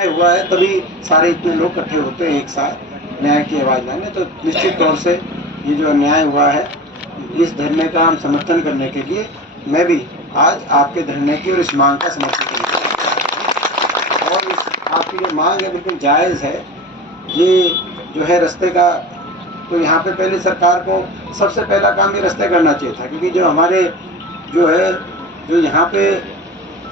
हुआ है तभी सारे इतने लोग इकट्ठे होते हैं एक साथ न्याय की आवाज लाने। तो निश्चित तौर से ये जो अन्याय हुआ है इस धरने का हम समर्थन करने के लिए मैं भी आज आपके धरने की और इस मांग का समर्थन करूँगा। और इस आपकी जो मांग है बिल्कुल जायज़ है। ये जो है रास्ते का तो यहाँ पे पहले सरकार को सबसे पहला काम ये रास्ते करना चाहिए था, क्योंकि जो हमारे जो है जो यहाँ पे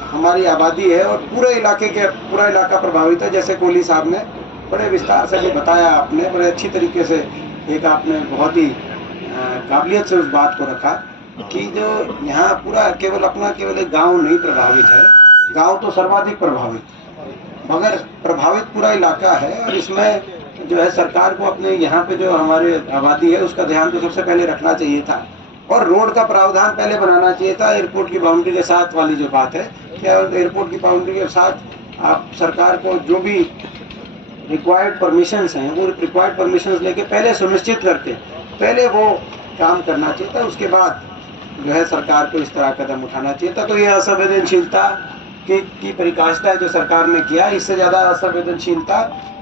हमारी आबादी है और पूरे इलाके के पूरा इलाका प्रभावित है। जैसे कोहली साहब ने बड़े विस्तार से बताया, आपने बड़े अच्छी तरीके से एक आपने बहुत ही काबिलियत से उस बात को रखा कि जो यहाँ पूरा केवल एक गांव नहीं प्रभावित है, गांव तो सर्वाधिक प्रभावित, मगर प्रभावित पूरा इलाका है। और इसमें जो है सरकार को अपने यहाँ पे जो हमारे आबादी है उसका ध्यान तो सबसे पहले रखना चाहिए था और रोड का प्रावधान पहले बनाना चाहिए था। एयरपोर्ट की बाउंड्री के साथ वाली जो बात है, क्या एयरपोर्ट की बाउंड्री के साथ आप सरकार को जो भी रिक्वायर्ड परमिशंस हैं वो रिक्वायर्ड परमिशंस लेके पहले सुनिश्चित करके पहले वो काम करना चाहिए था। उसके बाद जो है सरकार को इस तरह कदम उठाना चाहिए था। तो ये असंवेदनशीलता की परिकाष्ठा है जो सरकार ने किया। इससे ज़्यादा असंवेदनशीलता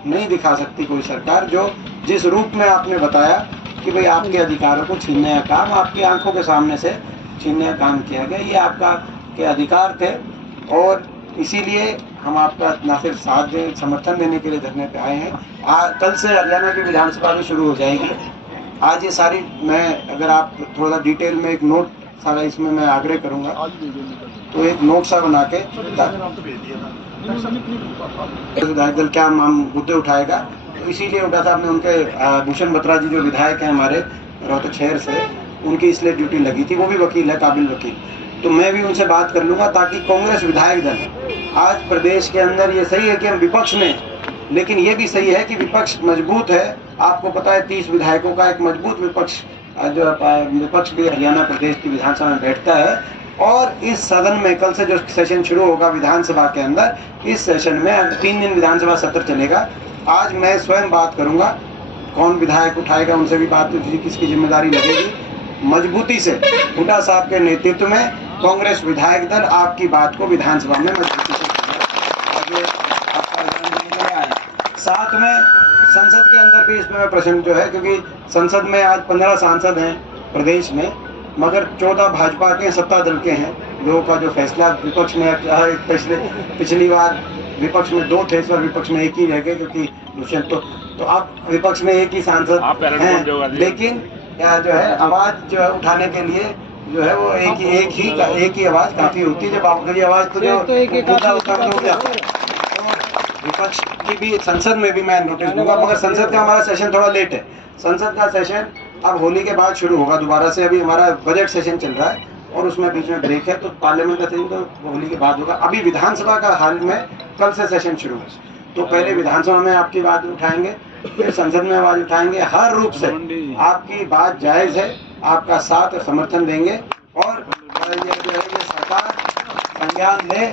नहीं दिखा सकती कोई सरकार, जो जिस रूप में आपने बताया कि भाई आपके अधिकारों को छीनने का काम आपकी आंखों के सामने से छीनने का काम किया गया। ये आपका के अधिकार थे और इसीलिए हम आपका ना सिर्फ साथ दें, समर्थन देने के लिए धरने पे आए हैं। कल से हरियाणा की विधानसभा भी शुरू हो जाएगी। आज ये सारी मैं अगर आप थोड़ा डिटेल में एक नोट सारा इसमें मैं आग्रह करूंगा तो एक नोट सा बना के विधायक दल क्या मुद्दे उठाएगा, तो इसीलिए उठा था हमने उनके भूषण बत्रा जी जो विधायक हैं हमारे रोहतक शहर से, उनकी इसलिए ड्यूटी लगी थी। वो भी वकील है, काबिल वकील, तो मैं भी उनसे बात कर लूंगा ताकि कांग्रेस विधायक दल आज प्रदेश के अंदर, ये सही है कि हम विपक्ष में, लेकिन ये भी सही है कि विपक्ष मजबूत है। आपको पता है 30 विधायकों का एक मजबूत विपक्ष जो विपक्ष भी हरियाणा प्रदेश की विधानसभा में बैठता है। और इस सदन में कल से जो सेशन शुरू होगा विधानसभा के अंदर, इस सेशन में 3 दिन विधानसभा सत्र चलेगा। आज मैं स्वयं बात करूंगा, कौन विधायक उठाएगा उनसे भी बात, किसकी जिम्मेदारी लगेगी। मजबूती से हुड्डा साहब के नेतृत्व में कांग्रेस विधायक दल आपकी बात को विधानसभा में मजबूती से साथ में संसद के अंदर भी इसमें प्रश्न जो है, क्योंकि संसद में आज 15 सांसद हैं प्रदेश में, मगर 14 भाजपा के सत्ता दल के हैं। लोगों का जो फैसला विपक्ष में पिछली बार विपक्ष में 2 थे, इस बार विपक्ष में 1 ही रह गए क्योंकि दुष्यंत तो अब विपक्ष में 1 ही सांसद हैं, लेकिन जो है आवाज जो है उठाने के लिए जो है वो एक ही आवाज काफी होती है। जब आपकी आवाज तो विपक्ष की भी संसद में भी मैं नोटिस दूंगा, मगर संसद का हमारा सेशन थोड़ा लेट है। संसद का सेशन अब होली के बाद शुरू होगा दोबारा से। अभी हमारा बजट सेशन चल रहा है और उसमें बीच में ब्रेक है, तो पार्लियामेंट का सेशन तो होली के बाद होगा। अभी विधानसभा का हाल में कल से सेशन शुरू है, तो पहले विधानसभा में आपकी बात उठाएंगे, फिर संसद में आवाज उठाएंगे। हर रूप से आपकी बात जायज है, आपका साथ और समर्थन देंगे और सरकार संज्ञान ले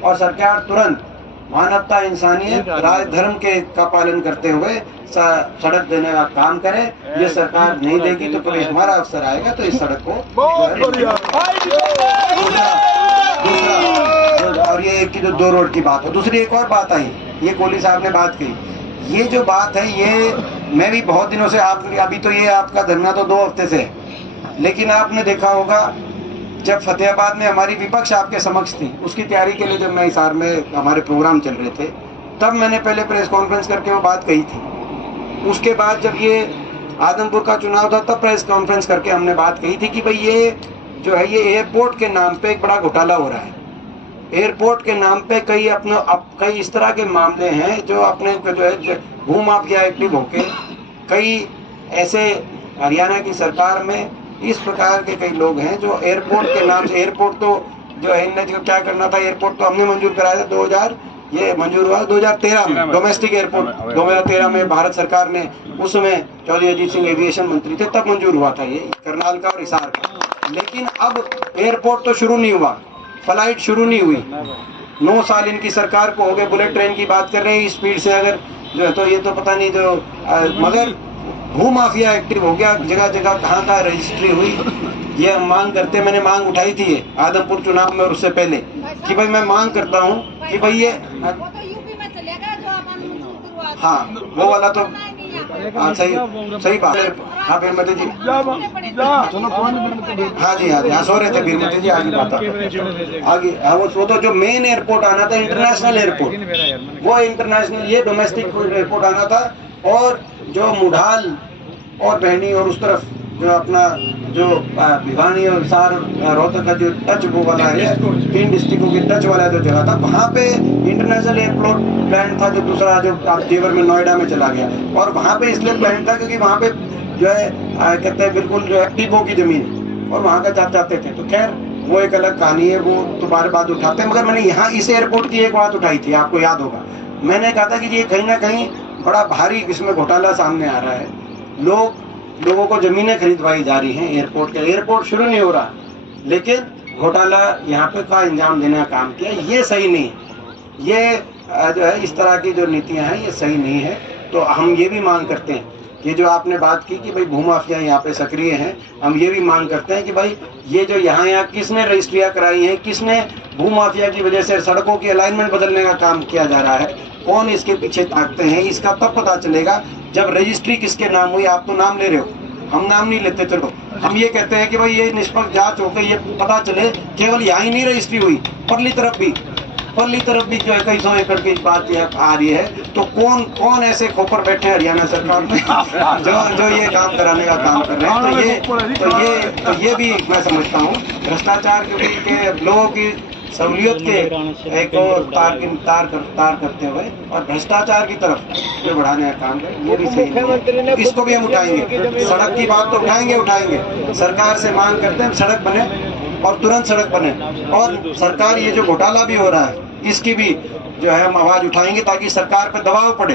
और सरकार तुरंत मानवता, इंसानियत, राज धर्म के का पालन करते हुए सड़क देने का काम करे। ये सरकार नहीं देगी तो कभी हमारा अवसर आएगा तो इस सड़क को और ये एक की जो 2 रोड की बात है। दूसरी एक और बात आई, ये कोहली साहब ने बात कही, ये जो बात है ये मैं भी बहुत दिनों से अभी तो ये आपका धरना तो 2 हफ्ते से है, लेकिन आपने देखा होगा जब फतेहाबाद में हमारी विपक्ष आपके समक्ष थी, उसकी तैयारी के लिए जब मैं हिसार में हमारे प्रोग्राम चल रहे थे, तब मैंने पहले प्रेस कॉन्फ्रेंस करके वो बात कही थी। उसके बाद जब ये आदमपुर का चुनाव था तब प्रेस कॉन्फ्रेंस करके हमने बात कही थी कि भाई ये जो है ये एयरपोर्ट के नाम पे एक बड़ा घोटाला हो रहा है। एयरपोर्ट के नाम पे कई इस तरह के मामले हैं जो अपने जो है भूमाफिया एक्टिव होके कई ऐसे हरियाणा की सरकार में इस प्रकार के कई लोग हैं जो एयरपोर्ट के नाम से, एयरपोर्ट तो जो है इनने क्या करना था, एयरपोर्ट तो हमने मंजूर कराया था ये मंजूर हुआ 2013 में, डोमेस्टिक एयरपोर्ट 2013 में भारत सरकार ने, उस समय चौधरी अजीत सिंह एविएशन मंत्री थे, तब मंजूर हुआ था ये करनाल का और हिसार का। लेकिन अब एयरपोर्ट तो शुरू नहीं हुआ, फ्लाइट शुरू नहीं हुई, 9 साल इनकी सरकार को हो गए। बुलेट ट्रेन की बात कर रहे हैं स्पीड से अगर जो है तो ये तो पता नहीं जो मगर भूमाफिया एक्टिव हो गया, जगह जगह कहाँ रजिस्ट्री हुई। ये मांग करते, मैंने मांग उठाई थी ये आदमपुर चुनाव में और उससे पहले कि भाई मैं मांग करता हूँ कि भाई ये हाँ वो वाला तो हाँ सही सही बात है। हाँ बीरमती जी, हाँ जी हाँ जी, हाँ सो रहे थे बीरमती जी, आगे बात आगे। हाँ वो तो जो मेन एयरपोर्ट आना था, इंटरनेशनल एयरपोर्ट, वो इंटरनेशनल, ये डोमेस्टिक एयरपोर्ट आना था। और जो मुढाल और बहनी और उस तरफ जो अपना जो भिवानी और हिसार रोहतक का जो टच वो वाला है, 3 डिस्ट्रिक्टों के टच वाला जो जगह था, वहाँ पे इंटरनेशनल एयरपोर्ट प्लान था, जो दूसरा जो जेवर में नोएडा में चला गया। और वहाँ पे इसलिए प्लान था क्योंकि वहाँ पे जो है कहते हैं बिल्कुल जो है टीबो की जमीन, और वहाँ का चाहते थे। तो खैर वो एक अलग कहानी है, वो तुम्हारे बात उठाते हैं। मगर मैंने यहाँ इस एयरपोर्ट की एक बात उठाई थी, आपको याद होगा, मैंने कहा था कि ये कहीं ना कहीं बड़ा भारी इसमें घोटाला सामने आ रहा है। लोगों को जमीनें खरीदवाई जा रही हैं एयरपोर्ट के, एयरपोर्ट शुरू नहीं हो रहा, लेकिन घोटाला यहाँ पे का इंजाम देने का काम किया। ये सही नहीं, ये जो है इस तरह की जो नीतियां हैं ये सही नहीं है। तो हम ये भी मांग करते हैं, ये जो आपने बात की कि भाई भूमाफिया यहाँ पे सक्रिय हैं, हम ये भी मांग करते हैं कि भाई ये जो यहाँ किसने रजिस्ट्रियाँ कराई हैं, किसने भूमाफिया की वजह से सड़कों की अलाइनमेंट बदलने का काम किया जा रहा है, कौन इसके पीछे ताकते हैं, इसका तब पता चलेगा जब रजिस्ट्री किसके नाम हुई। आप तो नाम ले रहे हो, हम नाम नहीं लेते। चलो हम ये कहते हैं कि भाई ये निष्पक्ष जांच हो गई, ये पता चले केवल यहाँ ही नहीं रजिस्ट्री हुई, परली तरफ भी जो है कई 100 एकड़ की बात आ रही है। तो कौन ऐसे खोपर बैठे हैं हरियाणा सरकार में जो ये काम कराने का काम कर रहे हैं। तो ये भी मैं समझता हूँ भ्रष्टाचार के लोगों की सहूलियत के एक और तार करते हुए और भ्रष्टाचार की तरफ जो बढ़ाने का काम है, ये भी सही है। इसको भी हम उठाएंगे, सड़क की बात तो उठाएंगे। सरकार से मांग करते हैं सड़क बने और तुरंत सड़क बने, और सरकार ये जो घोटाला भी हो रहा है इसकी भी जो है हम आवाज उठाएंगे, ताकि सरकार पर दबाव पड़े।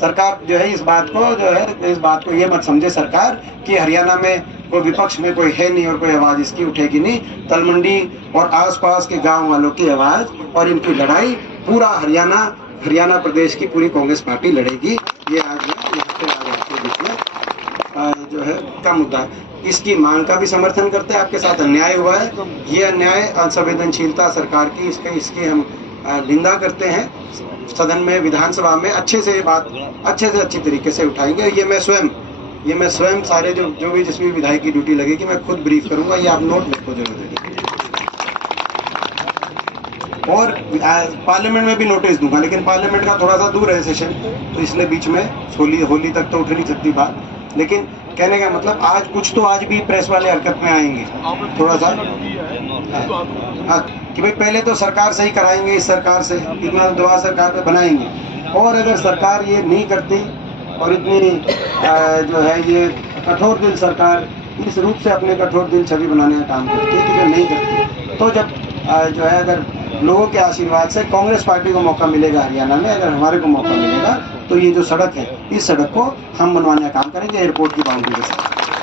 सरकार जो है इस बात को ये मत समझे सरकार कि हरियाणा में कोई विपक्ष में कोई है नहीं और कोई आवाज इसकी उठेगी नहीं। तलमंडी और आसपास के गांव वालों की आवाज और इनकी लड़ाई पूरा हरियाणा प्रदेश की पूरी कांग्रेस पार्टी लड़ेगी। ये आज जो है का मुद्दा है, इसकी मांग का भी समर्थन करते हैं। आपके साथ अन्याय हुआ है, ये अन्याय असंवेदनशीलता सरकार की, इसकी हम निंदा करते हैं। सदन में विधानसभा में अच्छे से अच्छी तरीके से उठाएंगे। ये मैं स्वयं सारे जो भी जिसमें विधायक की ड्यूटी लगेगी मैं खुद ब्रीफ करूंगा, ये आप नोट लिखो जरूर। और पार्लियामेंट में भी नोटिस दूंगा, लेकिन पार्लियामेंट का थोड़ा सा दूर है सेशन, तो इसलिए बीच में होली तक तो उठ नहीं सकती बात। लेकिन कहने का मतलब आज भी प्रेस वाले हरकत में आएंगे थोड़ा सा, हाँ, कि भाई पहले तो सरकार से ही कराएंगे, इस सरकार से इतना दबाव सरकार पे बनाएंगे। और अगर सरकार ये नहीं करती और इतनी जो है ये कठोर दिल सरकार इस रूप से अपने कठोर दिल छवि बनाने का काम करती है कि जो नहीं करती, तो जब जो है अगर लोगों के आशीर्वाद से कांग्रेस पार्टी को मौका मिलेगा हरियाणा में, अगर हमारे को मौका मिलेगा, तो ये जो सड़क है इस सड़क को हम बनवाने का काम करेंगे एयरपोर्ट की बाउंड्री के साथ।